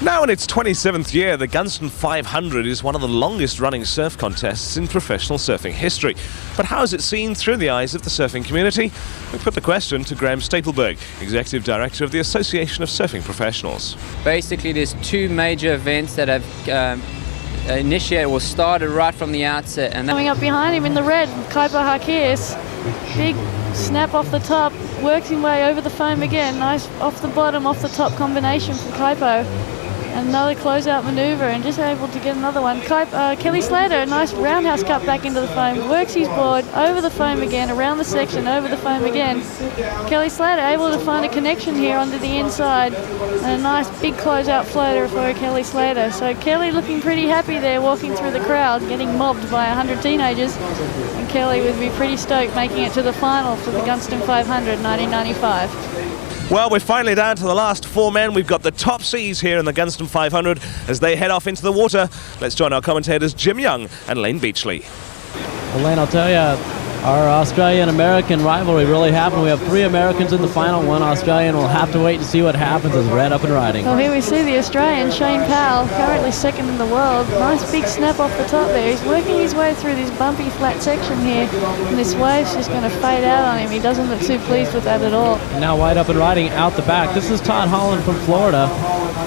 Now in its 27th year, the GUNSTON 500 is one of the longest running surf contests in professional surfing history. But how is it seen through the eyes of the surfing community? We put the question to Graham Stapleberg, Executive Director of the Association of Surfing Professionals. Basically, there's two major events that have initiated or started right from the outset. And coming up behind him in the red, Kaipo Hakias. Big snap off the top, works his way over the foam again. Nice off the bottom, off the top combination from Kaipo. Another closeout maneuver and just able to get another one. Kelly Slater, a nice roundhouse cut back into the foam, works his board over the foam again, around the section, over the foam again. Kelly Slater able to find a connection here onto the inside, and a nice big closeout floater for Kelly Slater. So Kelly looking pretty happy there, walking through the crowd, getting mobbed by 100 teenagers. And Kelly would be pretty stoked making it to the final for the GUNSTON 500 1995. Well, we're finally down to the last four men. We've got the top seas here in the GUNSTON 500 as they head off into the water. Let's join our commentators Jim Young and Lane Beachley. Well, Lane, I'll tell you, our Australian-American rivalry really happened. We have three Americans in the final, one Australian. We'll have to wait and see what happens as Red up and riding. Well, here we see the Australian, Shane Powell, currently second in the world. Nice big snap off the top there. He's working his way through this bumpy flat section here, and this wave's just going to fade out on him. He doesn't look too pleased with that at all. And now wide up and riding out the back. This is Todd Holland from Florida,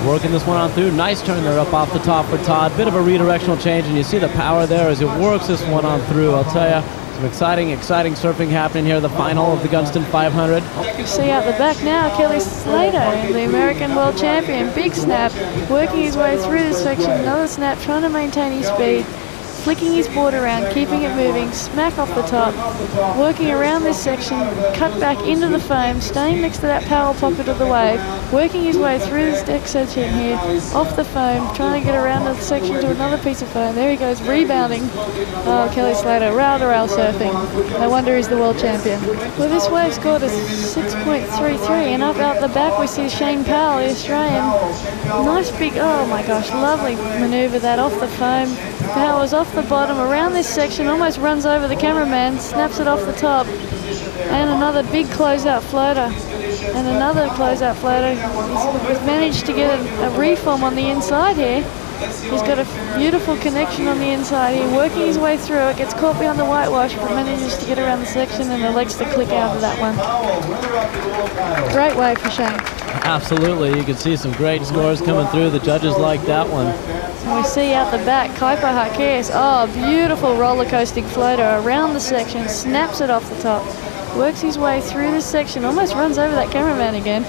working this one on through. Nice turn there up off the top for Todd. Bit of a redirectional change, and you see the power there as it works this one on through. I'll tell you, some exciting surfing happening here, the final of the GUNSTON 500. You see out the back now, Kelly Slater, the American world champion. Big snap, working his way through this section. Another snap, trying to maintain his speed. Flicking his board around, keeping it moving, smack off the top, working around this section, cut back into the foam, staying next to that Powell pocket of the wave, working his way through this deck section here, off the foam, trying to get around the section to another piece of foam. There he goes, rebounding. Oh, Kelly Slater, rail-to-rail surfing. No wonder he's the world champion. Well, this wave scored a 6.33, and up out the back we see Shane Powell, the Australian. Nice big, oh my gosh, lovely maneuver that off the foam. Powell's off the bottom, around this section, almost runs over the cameraman, snaps it off the top, and another big closeout floater, and another closeout floater. He's managed to get a reform on the inside here. He's got a beautiful connection on the inside here, working his way through it, gets caught behind the whitewash, but manages to get around the section and elects to click out of that one. Great wave for Shane. Absolutely, you can see some great scores coming through. The judges like that one. And we see out the back, Kaipo Hakias, oh, beautiful roller coasting floater around the section, snaps it off the top, works his way through this section, almost runs over that cameraman again,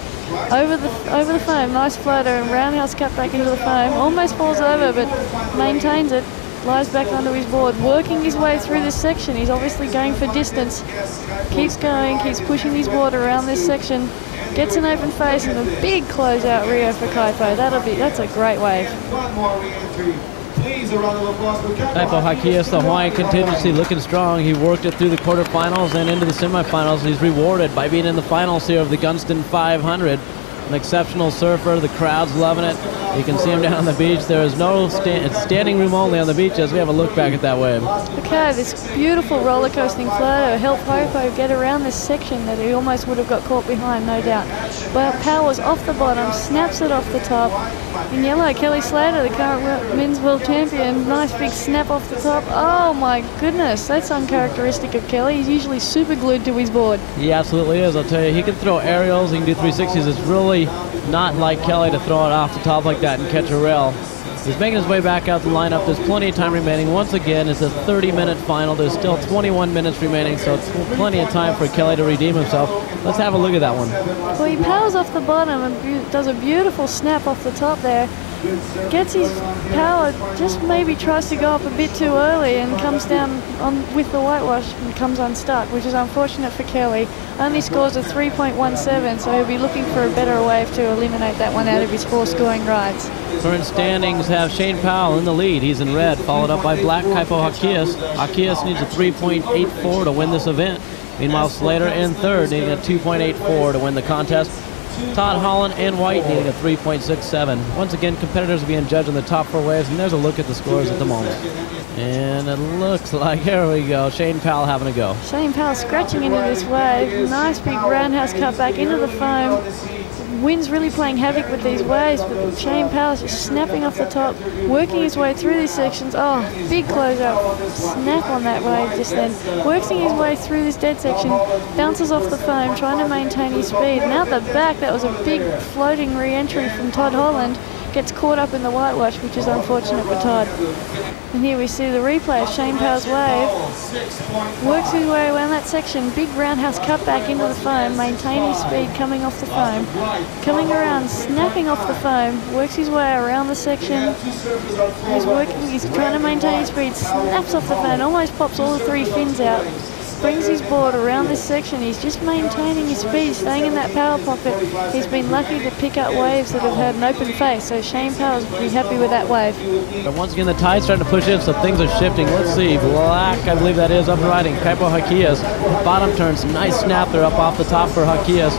over the foam, nice floater, and roundhouse cut back into the foam, almost falls over but maintains it, lies back onto his board, working his way through this section. He's obviously going for distance, keeps going, keeps pushing his board around this section, gets an open face and a big closeout Rio for Kaipo. That's a great wave. Kaipo Hakias, the Hawaiian contingency, looking strong. He worked it through the quarterfinals and into the semifinals. He's rewarded by being in the finals here of the GUNSTON 500. An exceptional surfer. The crowd's loving it. You can see him down on the beach. There is no it's standing room only on the beach as we have a look back at that wave. Okay, this beautiful roller coasting floater helped Kaipo get around this section that he almost would have got caught behind, no doubt. Well, Powell's off the bottom, snaps it off the top. In yellow, Kelly Slater, the current men's world champion. Nice big snap off the top. Oh my goodness, that's uncharacteristic of Kelly. He's usually super glued to his board. He absolutely is. I'll tell you, he can throw aerials, he can do 360s. It's really not like Kelly to throw it off the top like that and catch a rail. He's making his way back out the lineup. There's plenty of time remaining. Once again, it's a 30-minute final. There's still 21 minutes remaining, so it's plenty of time for Kelly to redeem himself. Let's have a look at that one. Well, he powers off the bottom and does a beautiful snap off the top there. Gets his power, just maybe tries to go up a bit too early and comes down with the whitewash and comes unstuck, which is unfortunate for Kelly. Only scores a 3.17, so he'll be looking for a better wave to eliminate that one out of his four scoring rides. Current standings have Shane Powell in the lead. He's in red, followed up by black Kaipo Hakias. Hakias needs a 3.84 to win this event. Meanwhile, Slater in third, needing a 2.84 to win the contest. Todd Holland and White needing a 3.67. Once again, competitors are being judged on the top four waves, and there's a look at the scores at the moment. And it looks like, here we go, Shane Powell having a go. Shane Powell scratching into this wave. Nice big roundhouse cut back into the foam. wind's really playing havoc with these waves, but Shane Powell's just snapping off the top, working his way through these sections. Oh, big close-up, snap on that wave just then. Working his way through this dead section, bounces off the foam, trying to maintain his speed. And out the back, that was a big floating re-entry from Todd Holland. Gets caught up in the whitewash, which is unfortunate for Todd. And here we see the replay of Shane Powell's wave. Works his way around that section. Big roundhouse cut back into the foam, maintaining speed coming off the foam. Coming around, snapping off the foam. Works his way around the section. He's trying to maintain his speed. Snaps off the foam, almost pops all the 3 fins out. Brings his board around this section. He's just maintaining his speed, staying in that power pocket. He's been lucky to pick up waves that have had an open face, so Shane Powell's pretty happy with that wave. But once again, the tide's starting to push in, so things are shifting. Let's see, Black, I believe that is, up and riding. Kaipo Hakias, bottom turn, some nice snap there up off the top for Hakias.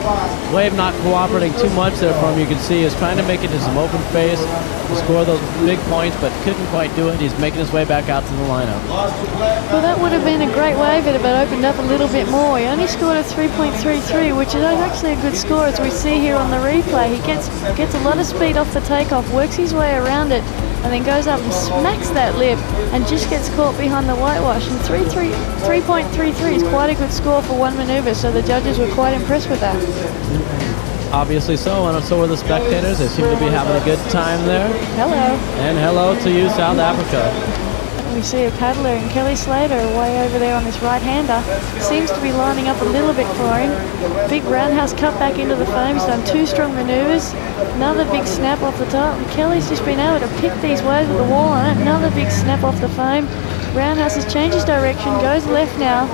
Wave not cooperating too much there for him, you can see. Is trying to make it to some open face to score those big points, but couldn't quite do it. He's making his way back out to the lineup. Well, that would have been a great wave if it had opened up a little bit more. He only scored a 3.33, which is actually a good score as we see here on the replay. He gets a lot of speed off the takeoff, works his way around it, and then goes up and smacks that lip and just gets caught behind the whitewash. And 3.33 is quite a good score for one maneuver, so the judges were quite impressed with that. Obviously so, and so were the spectators. They seem to be having a good time there. Hello. And hello to you, South Africa. We see a paddler and Kelly Slater way over there on this right-hander. Seems to be lining up a little bit for him. Big roundhouse cut back into the foam. He's done 2 strong maneuvers. Another big snap off the top. And Kelly's just been able to pick these waves with the wall on it. Another big snap off the foam. Roundhouse has changed his direction, goes left now.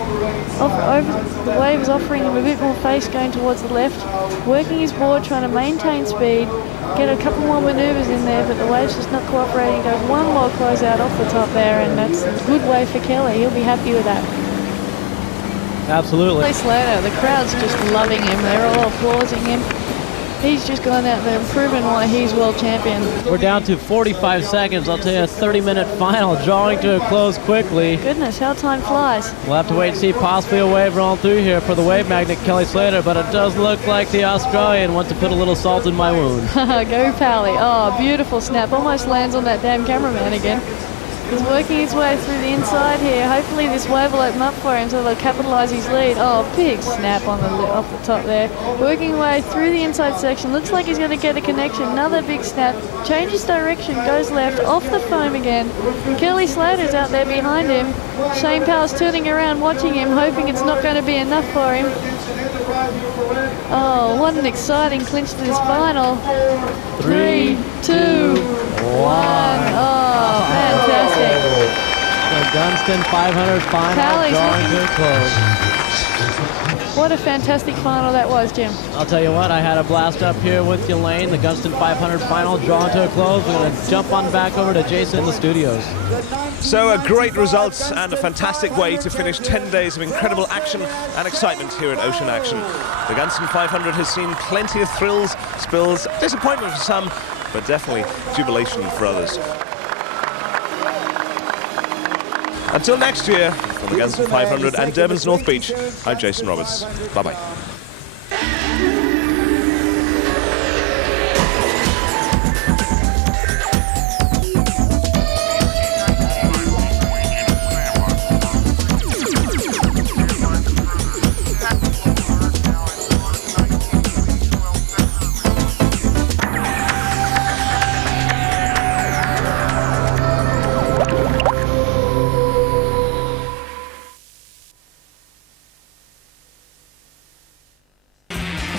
The wave is offering him a bit more face going towards the left. Working his board, trying to maintain speed. Get a couple more maneuvers in there, but the wave's just not cooperating. Goes one more closeout off the top there, and that's a good wave for Kelly. He'll be happy with that. Absolutely. Kelly Slater, the crowd's just loving him. They're all applauding him. He's just gone out there and proven why he's world champion. We're down to 45 seconds. I'll tell you, a 30-minute final drawing to a close quickly. Goodness, how time flies. We'll have to wait and see possibly a wave rolling through here for the wave magnet, Kelly Slater, but it does look like the Australian wants to put a little salt in my wound. Go Pally. Oh, beautiful snap. Almost lands on that damn cameraman again. He's working his way through the inside here. Hopefully this wave will open up for him so they'll capitalise his lead. Oh, big snap on off the top there. Working way through the inside section. Looks like he's going to get a connection. Another big snap. Changes direction, goes left, off the foam again. And Kelly Slater's out there behind him. Shane Powell's turning around, watching him, hoping it's not going to be enough for him. Oh, what an exciting clinch to this final. 3, 2, 1. Oh, fantastic. The GUNSTON 500 final Pally's drawing to a close. What a fantastic final that was, Jim. I'll tell you what, I had a blast up here with you, Lane. The GUNSTON 500 final drawing to a close. We're going to jump on back over to Jason in the studios. So a great result and a fantastic way to finish 10 days of incredible action and excitement here at Ocean Action. The GUNSTON 500 has seen plenty of thrills, spills, disappointment for some, but definitely jubilation for others. Until next year, from the GUNSTON 500 and Durban's North Beach, I'm Jason Roberts. Bye-bye.